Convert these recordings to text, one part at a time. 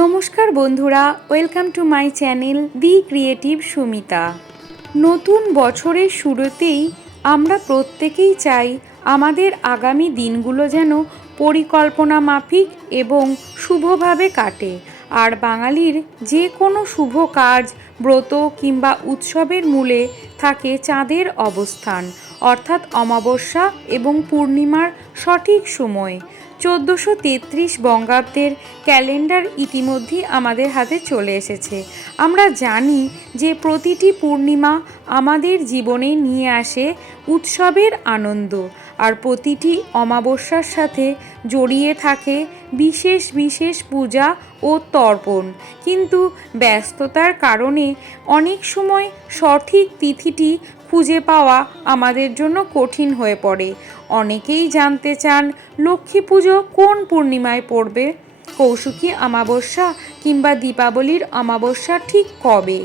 নমস্কার বন্ধুরা, welcome to my channel the creative Sumita. নতুন বছরের শুরুতেই আমরা প্রত্যেকেই চাই আমাদের আগামী দিনগুলো যেন পরিকল্পনা মাফিক এবং শুভভাবে কাটে। আর বাঙালির যে কোনো শুভ কাজ, ব্রত কিংবা উৎসবের মূলে থাকে চাঁদের অবস্থান, অর্থাৎ অমাবস্যা এবং পূর্ণিমার সঠিক সময়। 1433 বঙ্গাব্দের ক্যালেন্ডার ইতিমধ্যেই আমাদের হাতে চলে এসেছে। আমরা জানি যে প্রতিটি পূর্ণিমা আমাদের জীবনে নিয়ে আসে উৎসবের আনন্দ, আর প্রতিটি অমাবস্যার সাথে জড়িয়ে থাকে বিশেষ বিশেষ পূজা ও তর্পণ। কিন্তু ব্যস্ততার কারণে অনেক সময় সঠিক তিথিটি খুঁজে পাওয়া আমাদের জন্য কঠিন হয়ে পড়ে। অনেকেই জানতে চান লক্ষ্মী পুজো কোন পূর্ণিমায় পড়বে, কৌশিকী অমাবস্যা কিংবা দীপাবলির অমাবস্যা ঠিক কবে।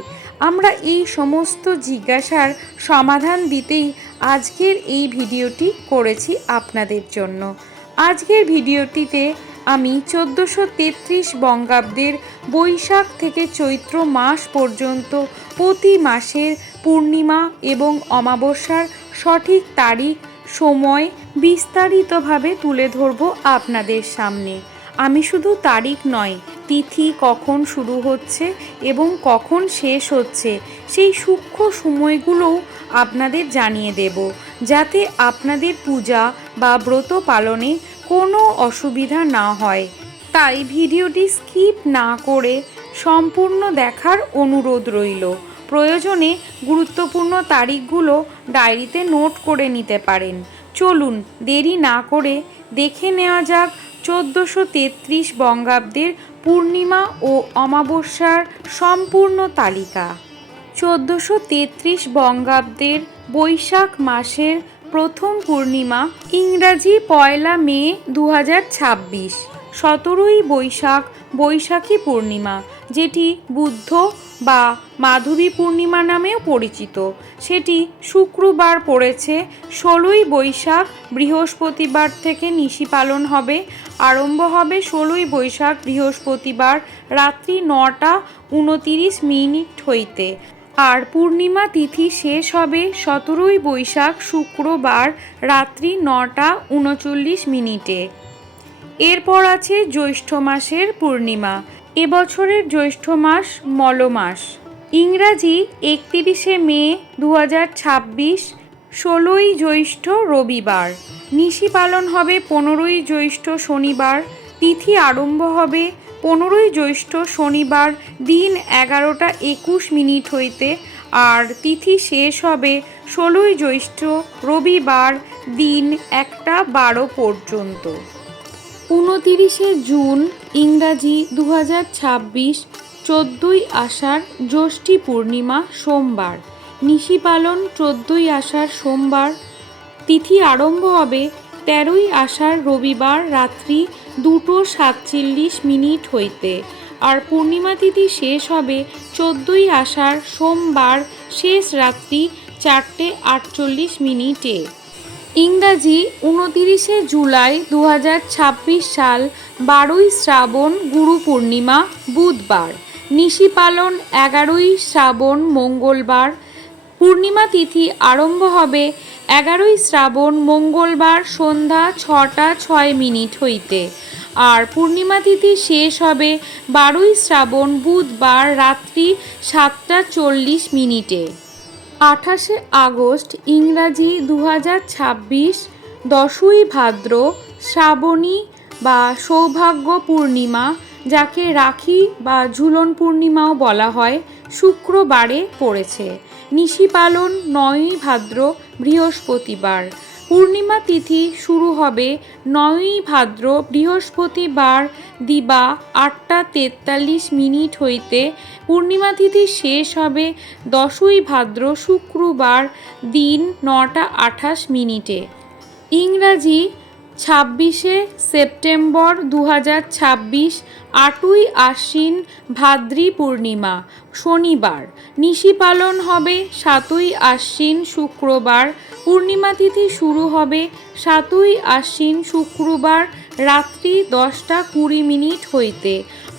আমরা এই সমস্ত জিজ্ঞাসার সমাধান দিতেই আজকের এই ভিডিওটি করেছি আপনাদের জন্য। আজকের ভিডিওটিতে আমি 1433 বঙ্গাব্দের বৈশাখ থেকে চৈত্র মাস পর্যন্ত প্রতি মাসের পূর্ণিমা এবং অমাবস্যার সঠিক তারিখ, সময় বিস্তারিতভাবে তুলে ধরব আপনাদের সামনে। আমি শুধু তারিখ নয়, তিথি কখন শুরু হচ্ছে এবং কখন শেষ হচ্ছে সেই সূক্ষ্ম সময়গুলোও আপনাদের জানিয়ে দেব, যাতে আপনাদের পূজা বা ব্রত পালনে কোনো অসুবিধা না হয়। তাই ভিডিওটি স্কিপ না করে সম্পূর্ণ দেখার অনুরোধ রইল। প্রয়োজনে গুরুত্বপূর্ণ তারিখগুলো ডায়েরিতে নোট করে নিতে পারেন। চলুন দেরি না করে দেখে নেওয়া যাক 1433 বঙ্গাব্দের পূর্ণিমা ও অমাবস্যার সম্পূর্ণ তালিকা। 1433 বঙ্গাব্দের বৈশাখ মাসের প্রথম পূর্ণিমা ইংরাজি 1 মে 2026, 17ই বৈশাখ বৈশাখী পূর্ণিমা, যেটি বুদ্ধ বা মাধবী পূর্ণিমা নামেও পরিচিত, সেটি শুক্রবার পড়েছে। 16ই বৈশাখ বৃহস্পতিবার থেকে নিশি পালন হবে। আরম্ভ হবে 16ই বৈশাখ বৃহস্পতিবার রাত্রি 9:29 হইতে, আর পূর্ণিমা তিথি শেষ হবে 17ই বৈশাখ শুক্রবার রাত্রি 9:39। এরপর আছে জ্যৈষ্ঠ মাসের পূর্ণিমা। এবছরের জ্যৈষ্ঠ মাস মলমাস, ইংরাজি 31 মে 2026, 16ই জ্যৈষ্ঠ রবিবার। নিশি পালন হবে 15ই জ্যৈষ্ঠ শনিবার। তিথি আরম্ভ হবে 15ই জ্যৈষ্ঠ শনিবার দিন 11:21 হইতে, আর তিথি শেষ হবে 16ই জ্যৈষ্ঠ রবিবার দিন 1:12 পর্যন্ত। 29 জুন ইংরাজি 2026, 14ই আষাঢ় জ্যৈষ্ঠী পূর্ণিমা সোমবার। নিশি পালন 14ই আষাঢ় সোমবার। তিথি আরম্ভ হবে 13ই আষাঢ় রবিবার রাত্রি 2:47 হইতে, আর পূর্ণিমা তিথি শেষ হবে 14ই আষাঢ় সোমবার শেষ রাত্রি 4:48। ইংরাজি 29 জুলাই 2026 সাল 12ই শ্রাবণ গুরু পূর্ণিমা বুধবার। নিশি পালন 11ই শ্রাবণ মঙ্গলবার। পূর্ণিমা তিথি আরম্ভ হবে 11ই শ্রাবণ মঙ্গলবার সন্ধ্যা 6:06 হইতে, আর পূর্ণিমা তিথি শেষ হবে 12ই শ্রাবণ বুধবার রাত্রি 7:40। 28 আগস্ট ইংরাজি 2026, 10ই ভাদ্র শ্রাবণী বা সৌভাগ্য পূর্ণিমা, যাকে রাখি বা ঝুলন পূর্ণিমাও বলা হয়, শুক্রবারে পড়েছে। নিশি পালন 9ই ভাদ্র বৃহস্পতিবার। পূর্ণিমা তিথি শুরু হবে 9ই ভাদ্র বৃহস্পতিবার দিবা 8:43 হইতে। পূর্ণিমা তিথি শেষ হবে 10ই ভাদ্র শুক্রবার দিন 9:28। ইংরাজি 26 সেপ্টেম্বর 2026, 8ই আশ্বিন ভাদ্রী পূর্ণিমা শনিবার। নিশি পালন হবে 7ই আশ্বিন শুক্রবার। পূর্ণিমা তিথি শুরু হবে 7ই আশ্বিন শুক্রবার রাত্রি 10:20 হইতে।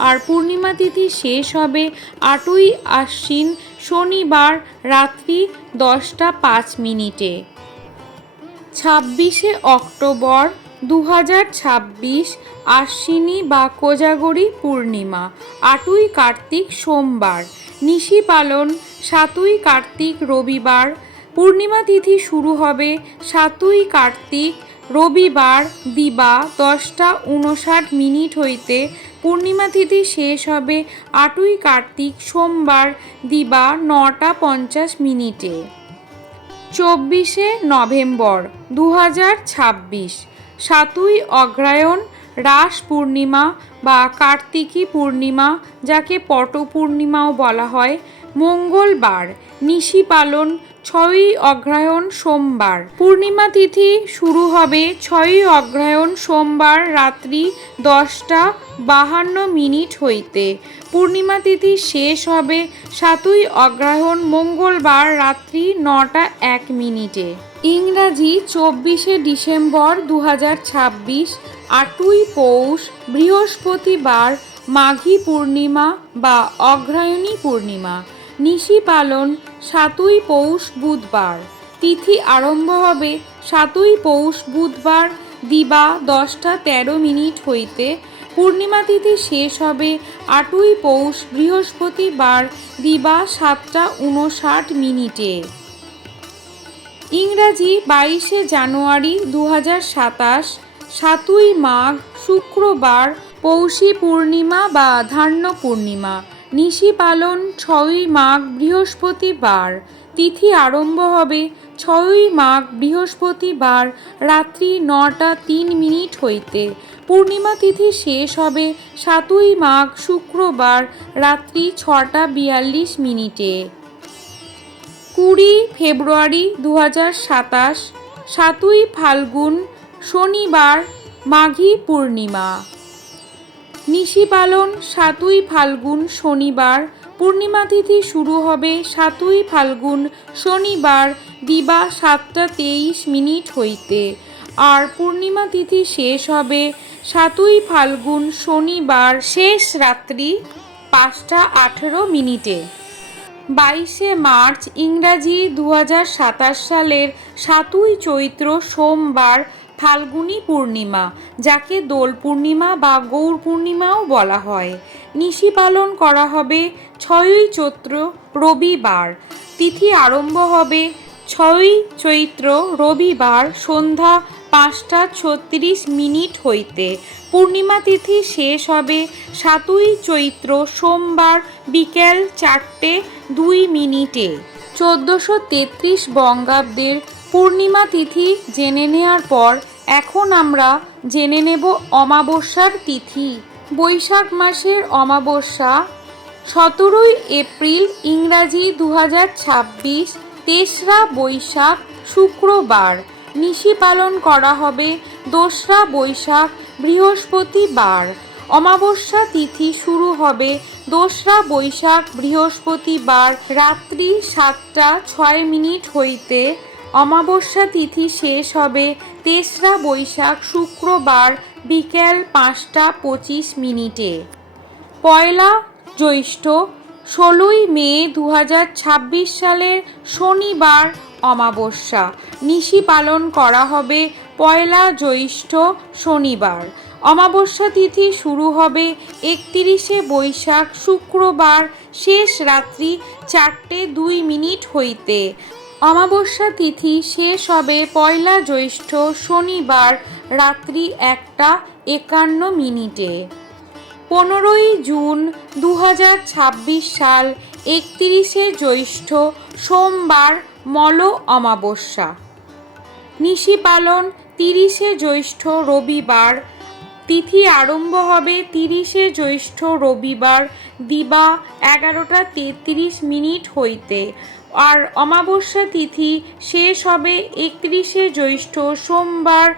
আর পূর্ণিমা তিথি শেষ হবে 8ই আশ্বিন শনিবার রাত্রি 10:05। 26শে অক্টোবর 2026 আশ্বিনী বা কোজাগরী পূর্ণিমা, 8ই কার্তিক সোমবার। নিশি পালন 7ই কার্তিক রবিবার। পূর্ণিমা তিথি শুরু হবে 7ই কার্তিক রবিবার দিবা 10:59 হইতে। পূর্ণিমা তিথি শেষ হবে 8ই কার্তিক সোমবার দিবা 9:50। 24শে নভেম্বর 2026 7ই অগ্রহায়ণ রাস পূর্ণিমা বা কার্তিকী পূর্ণিমা, যাকে পট পূর্ণিমাও বলা হয়, মঙ্গলবার। নিশি পালন 6ই অগ্রহায়ণ সোমবার। পূর্ণিমা তিথি শুরু হবে 6ই অগ্রহায়ণ সোমবার রাত্রি 10:52 হইতে। পূর্ণিমা তিথি শেষ হবে 7ই অগ্রহায়ণ মঙ্গলবার রাত্রি 9:01। ইংরাজি 24শে ডিসেম্বর 2026 8ই পৌষ বৃহস্পতিবার, মাঘী পূর্ণিমা বা অগ্রহায়ণী পূর্ণিমা। নিশি পালন 7ই পৌষ বুধবার। তিথি আরম্ভ হবে 7ই পৌষ বুধবার দিবা 10:13 হইতে। পূর্ণিমা তিথি শেষ হবে 8ই পৌষ বৃহস্পতিবার দিবা 7:59। ইংরাজি 22শে জানুয়ারি 2027 7ই মাঘ শুক্রবার, পৌষী পূর্ণিমা বা ধান্য পূর্ণিমা। নিশি পালন 6ই মাঘ বৃহস্পতিবার। তিথি আরম্ভ হবে 6ই মাঘ বৃহস্পতিবার রাত্রি 9:03 হইতে। পূর্ণিমা তিথি শেষ হবে 7ই মাঘ শুক্রবার রাত্রি 6:42। 20 ফেব্রুয়ারি 2027 7ই ফাল্গুন শনিবার, মাঘী পূর্ণিমা। নিশি পালন 7ই ফাল্গুন শনিবার। পূর্ণিমা তিথি শুরু হবে 7ই ফাল্গুন শনিবার দিবা 7:23 হইতে। আর পূর্ণিমা তিথি শেষ হবে 7ই ফাল্গুন শনিবার শেষ রাত্রি 5:18। 22শে মার্চ ইংরাজি 2027 সালের 7ই চৈত্র সোমবার, ফাল্গুনী পূর্ণিমা, যাকে দোল পূর্ণিমা বা গৌর পূর্ণিমাও বলা হয়। নিশি পালন করা হবে 6ই চৈত্র রবিবার। তিথি আরম্ভ হবে 6ই চৈত্র রবিবার সন্ধ্যা 5:36 হইতে। পূর্ণিমা তিথি শেষ হবে 7ই চৈত্র সোমবার বিকেল 4:02। 1433 বঙ্গাব্দের পূর্ণিমা তিথি জেনে নেওয়ার পর এখন আমরা জেনে নেব অমাবস্যার তিথি। বৈশাখ মাসের অমাবস্যা 17ই এপ্রিল ইংরাজি 2026 তেসরা বৈশাখ শুক্রবার। নিশি পালন করা হবে 2রা বৈশাখ বৃহস্পতিবার। অমাবস্যা তিথি শুরু হবে 2রা বৈশাখ বৃহস্পতিবার রাত্রি 7:06 হইতে। অমাবস্যা তিথি শেষ হবে 3রা বৈশাখ শুক্রবার বিকেল 5:25। পয়লা জ্যৈষ্ঠ 16ই মে 2026 সালের শনিবার অমাবস্যা। নিশি পালন করা হবে পয়লা জ্যৈষ্ঠ শনিবার। অমাবস্যা তিথি শুরু হবে 31শে বৈশাখ শুক্রবার শেষ রাত্রি 4:02 হইতে। অমাবস্যা তিথি শেষ হবে পয়লা জ্যৈষ্ঠ শনিবার রাত্রি 1:51। 15ই জুন 2026 সাল 31শে জ্যৈষ্ঠ সোমবার মল অমাবস্যা। নিশি পালন 30শে জ্যৈষ্ঠ রবিবার। তিথি আরম্ভ হবে 30শে জ্যৈষ্ঠ রবিবার দিবা 11:33 হইতে। আর অমাবস্যা তিথি শেষ হবে 31শে জ্যৈষ্ঠ সোমবার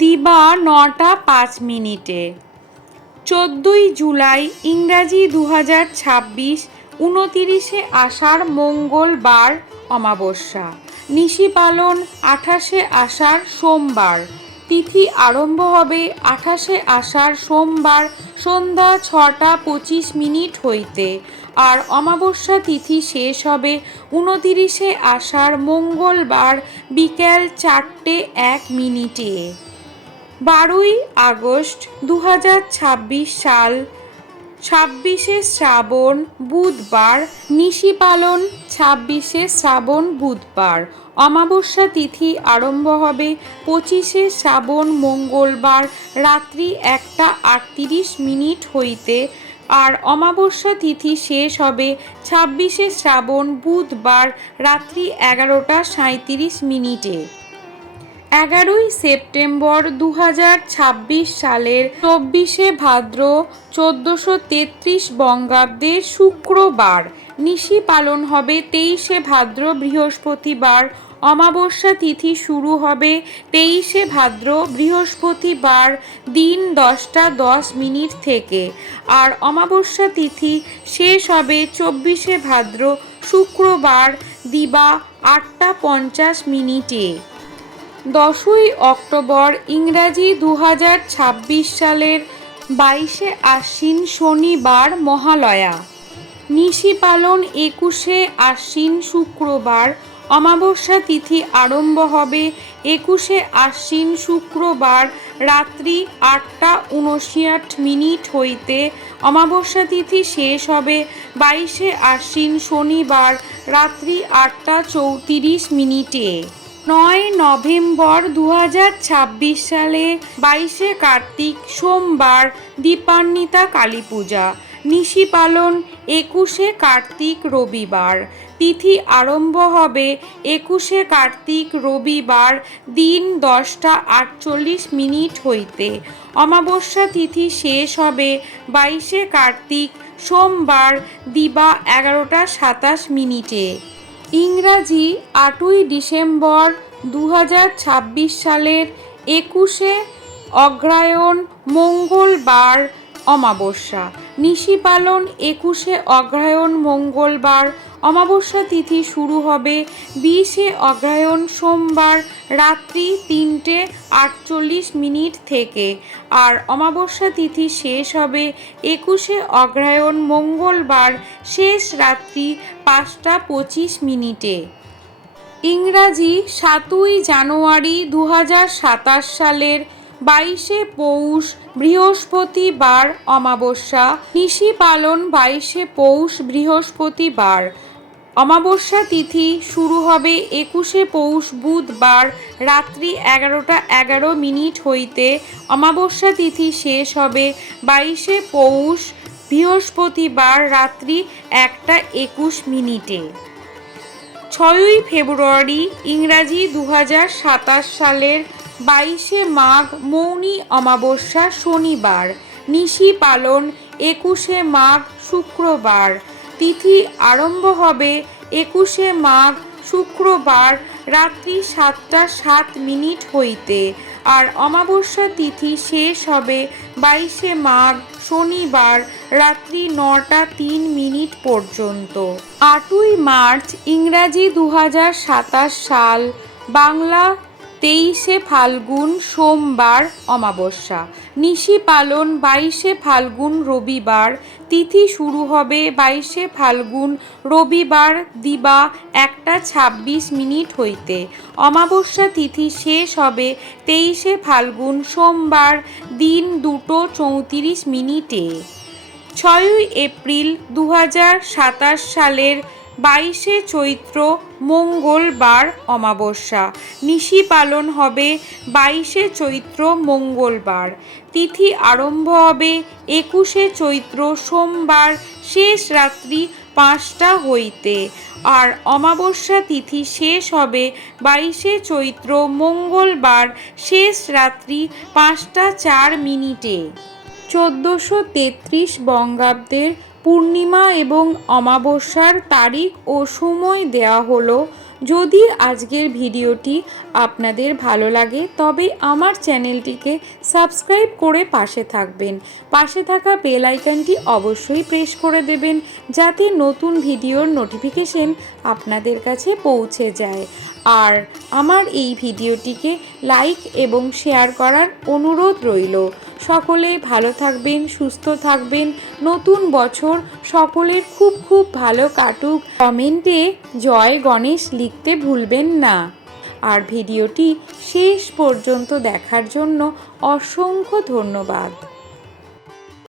দিবা 9:05। 14ই জুলাই ইংরাজি 2026 29শে আষাঢ় মঙ্গলবার অমাবস্যা। নিশি পালন 28শে আষাঢ় সোমবার। তিথি আরম্ভ হবে 28শে আষাঢ় সোমবার সন্ধ্যা 6টা 25 হইতে, আর অমাবস্যা তিথি শেষ হবে 29শে আষাঢ় মঙ্গলবার বিকেল 4টে 1 12ই আগস্ট 2026 সাল 26শে শ্রাবণ বুধবার নিশি পালন 26শে শ্রাবণ বুধবার। অমাবস্যা তিথি আরম্ভ হবে 25শে শ্রাবণ মঙ্গলবার রাত্রি 1টা 38 হইতে, আর অমাবস্যা তিথি শেষ হবে 26শে শ্রাবণ বুধবার রাত্রি 11টা 37। 11ই সেপ্টেম্বর 2026 সালের 24শে ভাদ্র 1433 বঙ্গাব্দে শুক্রবার নিশি পালন হবে 23শে ভাদ্র বৃহস্পতিবার। অমাবস্যা তিথি শুরু হবে 23শে ভাদ্র বৃহস্পতিবার দিন 10টা 10 থেকে, আর অমাবস্যা তিথি শেষ হবে 24শে ভাদ্র শুক্রবার দিবা 8টা 50। 10ই অক্টোবর ইংরাজি 2026 সালের 22শে আশ্বিন শনিবার মহালয়া। নিশি পালন 21শে আশ্বিন শুক্রবার। অমাবস্যা তিথি আরম্ভ হবে 21শে আশ্বিন শুক্রবার রাত্রি 8টা 59 হইতে। অমাবস্যা তিথি শেষ হবে 22শে আশ্বিন শনিবার রাত্রি 8টা 34। 9 নভেম্বর 2026 সালে 22শে কার্তিক সোমবার দীপান্বিতা কালী পূজা। নিশি পালন 21শে কার্তিক রবিবার। তিথি আরম্ভ হবে 21শে কার্তিক রবিবার দিন 10টা 48 হইতে। অমাবস্যা তিথি শেষ হবে 22শে কার্তিক সোমবার দিবা 11টা 27। ইংরাজি 8ই ডিসেম্বর 2026 সালের 21শে অগ্রহায়ণ মঙ্গলবার অমাবস্যা। নিশি পালন 21শে অগ্রহায়ণ মঙ্গলবার। অমাবস্যা তিথি শুরু হবে 20শে অগ্রহায়ণ সোমবার রাত্রি 3টে 48 থেকে, আর অমাবস্যা তিথি শেষ হবে 21শে অগ্রহায়ণ মঙ্গলবার শেষ রাত্রি 5টা 25। ইংরাজি 7ই জানুয়ারি 2027 সালের 22শে পৌষ বৃহস্পতিবার অমাবস্যা। নিশি পালন 22শে পৌষ বৃহস্পতিবার। অমাবস্যা তিথি শুরু হবে 21শে পৌষ বুধবার রাত্রি 11টা 11 হইতে। অমাবস্যা তিথি শেষ হবে 22শে পৌষ বৃহস্পতিবার রাত্রি 1টা 21। 6ই ফেব্রুয়ারি ইংরাজি 2027 সালের 22শে মাঘ মৌনী অমাবস্যা শনিবার। নিশি পালন 21শে মাঘ শুক্রবার। তিথি আরম্ভ হবে 21শে মাঘ শুক্রবার রাত্রি 7টা 7 হইতে, আর অমাবস্যা তিথি শেষ হবে 22শে মাঘ শনিবার রাত্রি 9টা 3 পর্যন্ত। 8ই মার্চ ইংরাজি 2027 সাল বাংলা 23শে ফাল্গুন সোমবার অমাবস্যা। নিশি পালন 22শে ফাল্গুন রবিবার। তিথি শুরু হবে 22শে ফাল্গুন রবিবার দিবা 1টা 26 হইতে। অমাবস্যা তিথি শেষ হবে 23শে ফাল্গুন সোমবার দিন 2টো 34। 6ই এপ্রিল 2027 সালের 22শে চৈত্র মঙ্গলবার অমাবস্যা। নিশি পালন হবে 22শে চৈত্র মঙ্গলবার। তিথি আরম্ভ হবে 21শে চৈত্র সোমবার শেষ রাত্রি 5টা হইতে, আর অমাবস্যা তিথি শেষ হবে 22শে চৈত্র মঙ্গলবার শেষ রাত্রি 5টা 4। 1433 বঙ্গাব্দের পূর্ণিমা এবং অমাবস্যার তারিখ ও সময় দেওয়া হলো যদি আজকের ভিডিওটি আপনাদের ভালো লাগে তবে আমার চ্যানেলটিকে সাবস্ক্রাইব করে পাশে থাকবেন। পাশে থাকা বেল আইকনটি অবশ্যই প্রেস করে দেবেন যাতে নতুন ভিডিওর নোটিফিকেশন আপনাদের কাছে পৌঁছে যায়। আর আমার এই ভিডিওটিকে লাইক এবং শেয়ার করার অনুরোধ রইল। সকলে ভালো থাকবেন, সুস্থ থাকবেন। নতুন বছর সকলের খুব খুব ভালো কাটুক। কমেন্টে জয় গণেশ লিখতে ভুলবেন না। আর ভিডিওটি শেষ পর্যন্ত দেখার জন্য অসংখ্য ধন্যবাদ।